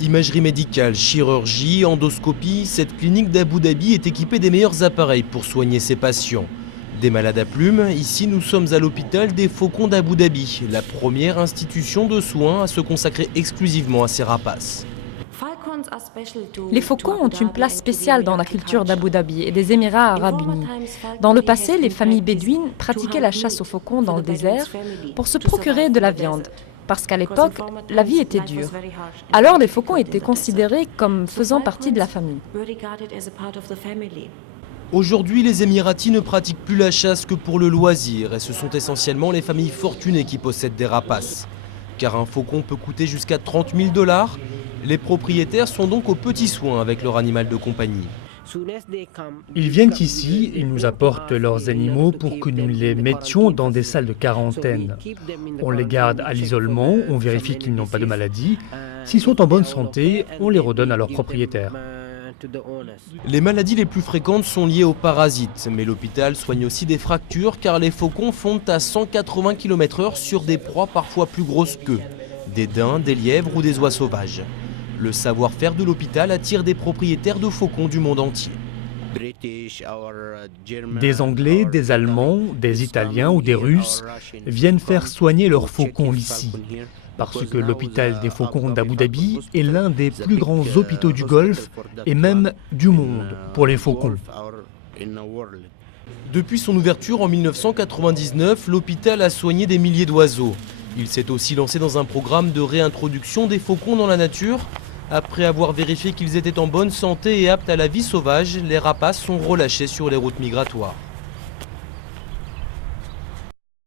Imagerie médicale, chirurgie, endoscopie, cette clinique d'Abu Dhabi est équipée des meilleurs appareils pour soigner ses patients. Des malades à plumes, ici nous sommes à l'hôpital des Faucons d'Abu Dhabi, la première institution de soins à se consacrer exclusivement à ces rapaces. Les faucons ont une place spéciale dans la culture d'Abu Dhabi et des Émirats arabes unis. Dans le passé, les familles bédouines pratiquaient la chasse aux faucons dans le désert pour se procurer de la viande, parce qu'à l'époque, la vie était dure. Alors les faucons étaient considérés comme faisant partie de la famille. Aujourd'hui, les Émiratis ne pratiquent plus la chasse que pour le loisir et ce sont essentiellement les familles fortunées qui possèdent des rapaces. Car un faucon peut coûter jusqu'à 30 000 $. Les propriétaires sont donc aux petits soins avec leur animal de compagnie. Ils viennent ici, ils nous apportent leurs animaux pour que nous les mettions dans des salles de quarantaine. On les garde à l'isolement, on vérifie qu'ils n'ont pas de maladie. S'ils sont en bonne santé, on les redonne à leurs propriétaires. Les maladies les plus fréquentes sont liées aux parasites, mais l'hôpital soigne aussi des fractures car les faucons fondent à 180 km/h sur des proies parfois plus grosses qu'eux, des daims, des lièvres ou des oies sauvages. Le savoir-faire de l'hôpital attire des propriétaires de faucons du monde entier. Des Anglais, des Allemands, des Italiens ou des Russes viennent faire soigner leurs faucons ici. Parce que l'hôpital des Faucons d'Abu Dhabi est l'un des plus grands hôpitaux du Golfe et même du monde pour les faucons. Depuis son ouverture en 1999, l'hôpital a soigné des milliers d'oiseaux. Il s'est aussi lancé dans un programme de réintroduction des faucons dans la nature. Après avoir vérifié qu'ils étaient en bonne santé et aptes à la vie sauvage, les rapaces sont relâchés sur les routes migratoires.